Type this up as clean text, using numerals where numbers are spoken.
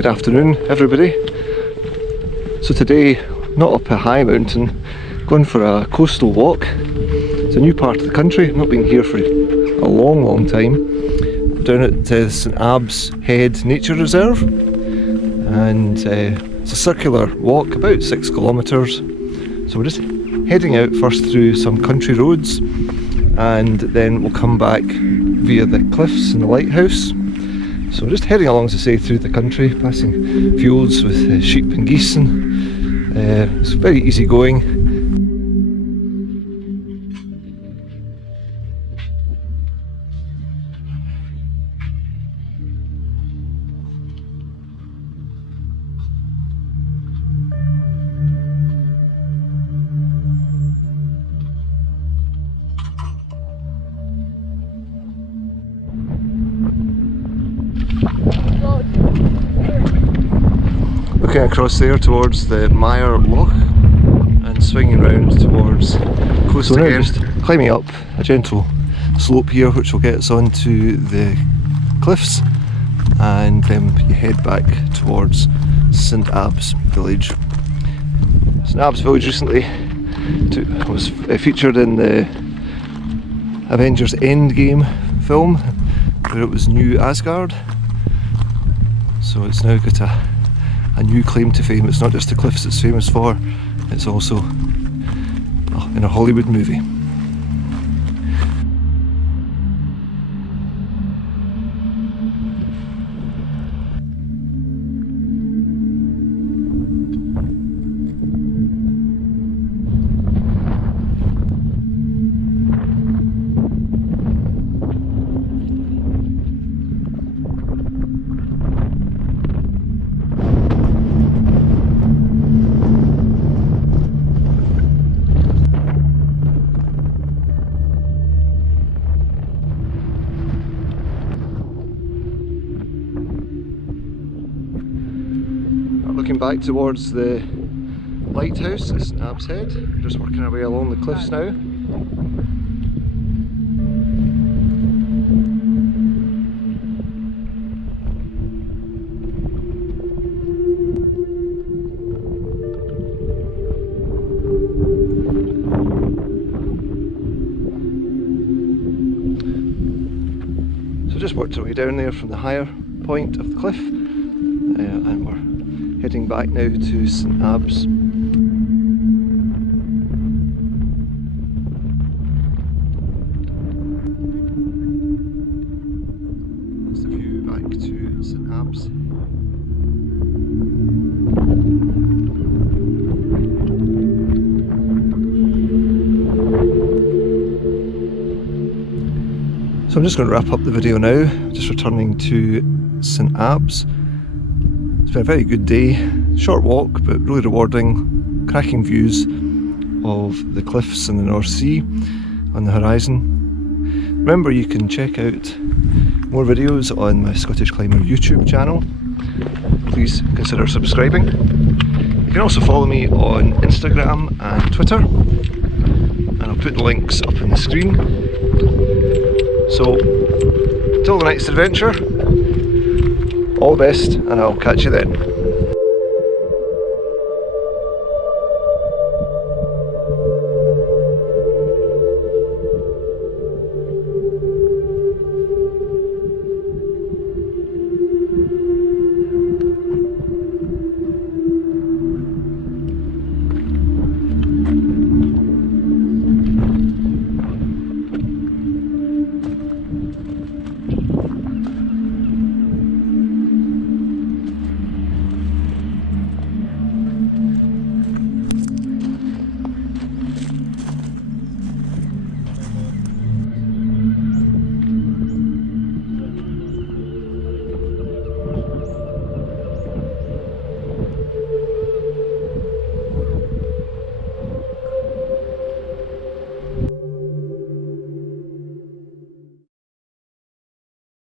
Good afternoon everybody. So today, not up a high mountain, going for a coastal walk. It's a new part of the country, I've not been here for a long time. I'm down at St Abbs Head Nature Reserve, and it's a circular walk, about 6 kilometres. So we're just heading out first through some country roads, and then we'll come back via the cliffs and the lighthouse. So we're just heading along, as I say, through the country, passing fields with sheep and geese, and it's very easy going. Looking across there towards the Mire Loch and swinging round towards coast again. Just climbing up a gentle slope here which will get us onto the cliffs, and then you head back towards St Abbs village. St Abbs village recently was featured in the Avengers Endgame film, where it was New Asgard. So it's now got a new claim to fame. It's not just the cliffs it's famous for, it's also in a Hollywood movie. Looking back towards the lighthouse at St Abbs Head. We're just working our way along the cliffs now. So just worked our way down there from the higher point of the cliff, and we're heading back now to St Abbs. That's the view back to St Abbs. So I'm just going to wrap up the video now, just returning to St Abbs. It's been a very good day, short walk but really rewarding, cracking views of the cliffs and the North Sea on the horizon. Remember, you can check out more videos on my Scottish Climber YouTube channel. Please consider subscribing. You can also follow me on Instagram and Twitter, and I'll put the links up on the screen. So, till the next adventure, all the best, and I'll catch you then.